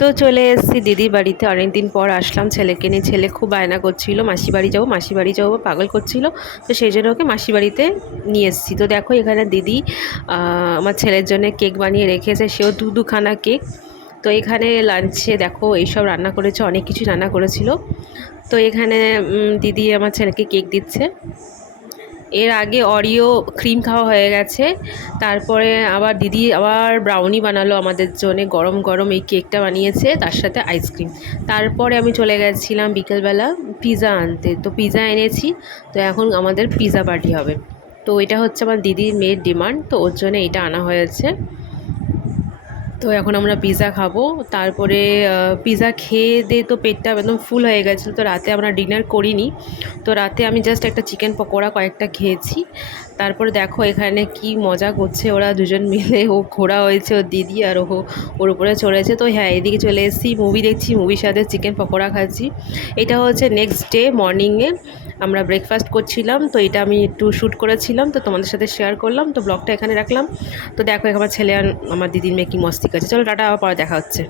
তো চলে এসেছি দিদির বাড়িতে, অনেকদিন পর আসলাম ছেলেকে নিয়ে। ছেলে খুব বায়না করছিল মাসি বাড়ি যাবো মাসি বাড়ি যাবো, পাগল করছিল। তো সেই জন্য ওকে মাসি বাড়িতে নিয়ে এসেছি। তো দেখো এখানে দিদি আমার ছেলের জন্য কেক বানিয়ে রেখেছে, সেও দুখানা কেক। তো এখানে লাঞ্চে দেখো এইসব রান্না করেছে, অনেক কিছু রান্না করেছিল। তো এখানে দিদি আমার ছেলেকে কেক দিচ্ছে। এর আগে অরিও ক্রিম খাওয়া হয়ে গেছে, তারপরে আবার দিদি আবার ব্রাউনি বানালো আমাদের জন্য, গরম গরম এই কেকটা বানিয়েছে, তার সাথে আইসক্রিম। তারপরে আমি চলে গেছিলাম বিকেলবেলা পিৎজা আনতে, তো পিৎজা এনেছি। তো এখন আমাদের পিৎজা পার্টি হবে। তো এটা হচ্ছে আমার দিদির মেয়ের ডিমান্ড, তো ওর জন্য এটা আনা হয়েছে। তো এখন আমরা পিৎজা খাবো। তারপরে পিৎজা খেয়ে দিয়ে তো পেটটা একদম ফুল হয়ে গেছিলো, তো রাতে আমরা ডিনার করিনি। তো রাতে আমি জাস্ট একটা চিকেন পকোড়া কয়েকটা খেয়েছি। তারপরে দেখো এখানে কি মজা করছে ওরা দুজন মিলে, ও ঘোড়া হয়েছে ওর দিদি, আর ওর উপরে চড়েছে। তো হ্যাঁ, এদিকে চলে এসেছি, মুভি দেখছি, মুভির সাথে চিকেন পকোড়া খাচ্ছি। এটা হচ্ছে নেক্সট ডে মর্নিংয়ে আমরা ব্রেকফাস্ট করছিলাম, তো এটা আমি একটু শ্যুট করেছিলাম, তো তোমাদের সাথে শেয়ার করলাম। তো ব্লগটা এখানে রাখলাম। তো দেখো আমার ছেলে আর আমার দিদির মেয়ে কি মস্তি করছে। চলো টাটা, আবার পরে দেখা হচ্ছে।